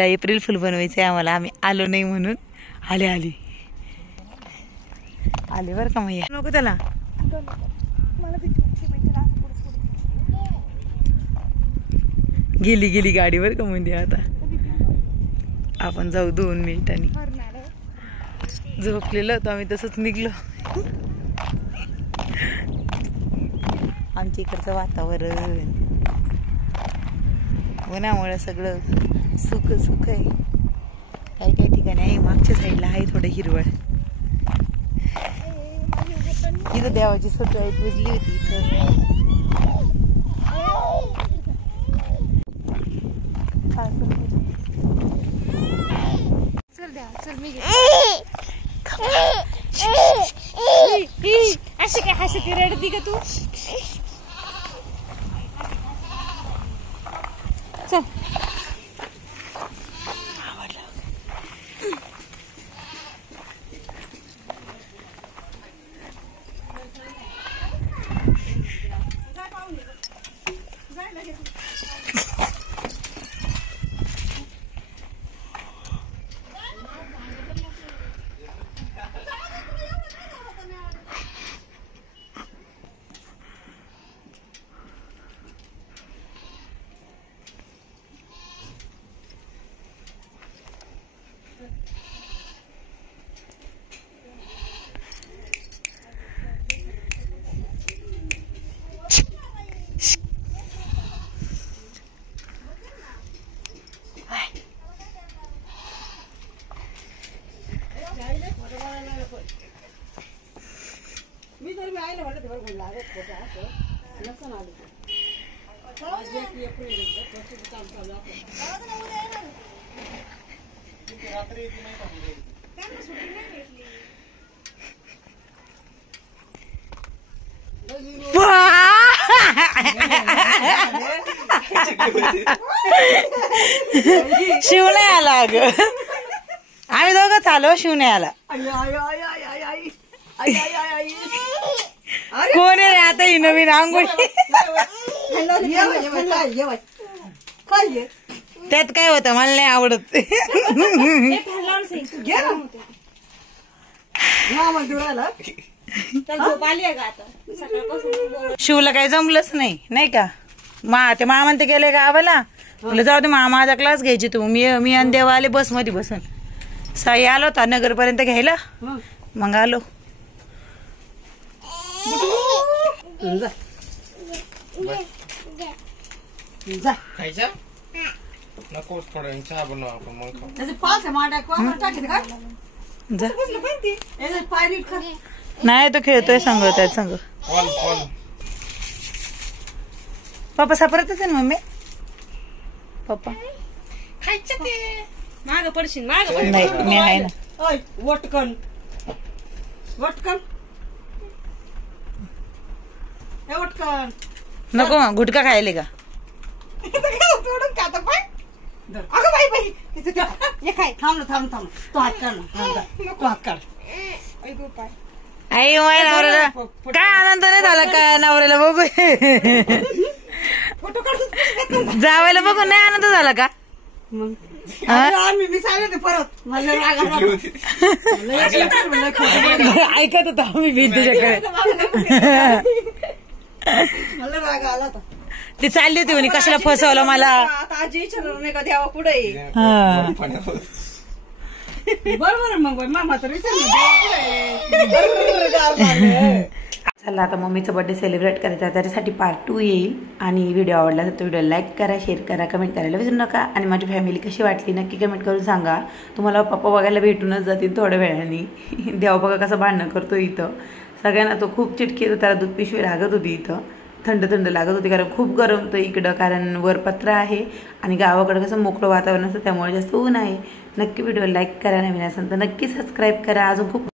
April fool बनवायचंय आम्हाला, आम्ही आलो नाही म्हणून. आले आले आले बरं का मैया, नको त्याला. गेली गेली गाडी बर का म्हणजे. आता आपण जाऊ 2 मिनिटांनी. झोपलेलो होतो आम्ही, तसंच निघलो. आमच्या इकडचं वातावरण उन्हामुळे सगळं सुख सुख आहे. काही काही ठिकाणी आहे, मागच्या साईडला आहे थोडं हिरवळ. इथं देवाची सटवाई पुजली होती इथं. चल मी अशी काय हसती रडती का तू? चल शिव नाही आला अग, आम्ही दोघं आलो, शिव नाही आला. कोण आहे आता ही नवीन आंघोळी? त्यात काय होतं, मला नाही आवडत. शिवला काही जमलंच नाही, नाही का? ते मामा ते गेले गावाला. तुला जाऊ दे, माझा क्लास घ्यायची तू. मी आणि देवा आले बस मध्ये बसून. साई आलो होता नगर पर्यंत घ्यायला, मग आलो. नाही तो खेळतोय संग, त्यात संग. पप्पा सापडतच आहे ना मम्मी. पप्पा खायचं ते माग पडशील, माग नाही, मी आहे ना. वटकन वटकन वटकन नको गुटखा खायले का? तोडून खाता पाय. अगं बाई बाई, हे काय? थांब थांब थांब, तो हात काढ ना, तो हात काढ. आई माझ्या नवऱ्याला काय आनंद नाही झाला का? नवऱ्याला बघू, जावायला बघून नाही आनंद झाला का? मी सांगितलं परत मला राग आला. ऐकत होता आम्ही भीत तुझ्याकडे. मला राग आला होता. ती चालली होती म्हणे, कशाला फसवलं मला. आता आजी विचारलं नाही का द्यावा पुढे. बरोबर मग मामा तर चला आता मम्मीचा बर्थडे सेलिब्रेट करायचा, त्याच्यासाठी पार्ट 2 येईल. आणि व्हिडिओ आवडला तर व्हिडिओ लाईक करा, शेअर करा, कमेंट करायला विसरू नका. आणि माझी फॅमिली कशी वाटली नक्की कमेंट करून सांगा. तुम्हाला पप्पा बघायला भेटूनच जातील थोड्या वेळाने. देवा बघा कसं भांडणं करतो इथं सगळ्यांना. तो खूप चिटकी येतो, त्याला दूध पिशवी लागत होती इथं. थंड थंड लागत होती कारण खूप गरम होतं इकडं, कारण वरपत्र आहे आणि गावाकडं कसं मोकळं वातावरण असतं, त्यामुळे जास्त ऊन आहे. नक्की व्हिडिओ लाईक करा, नवीन असेल तर नक्की सबस्क्राईब करा. अजून खूप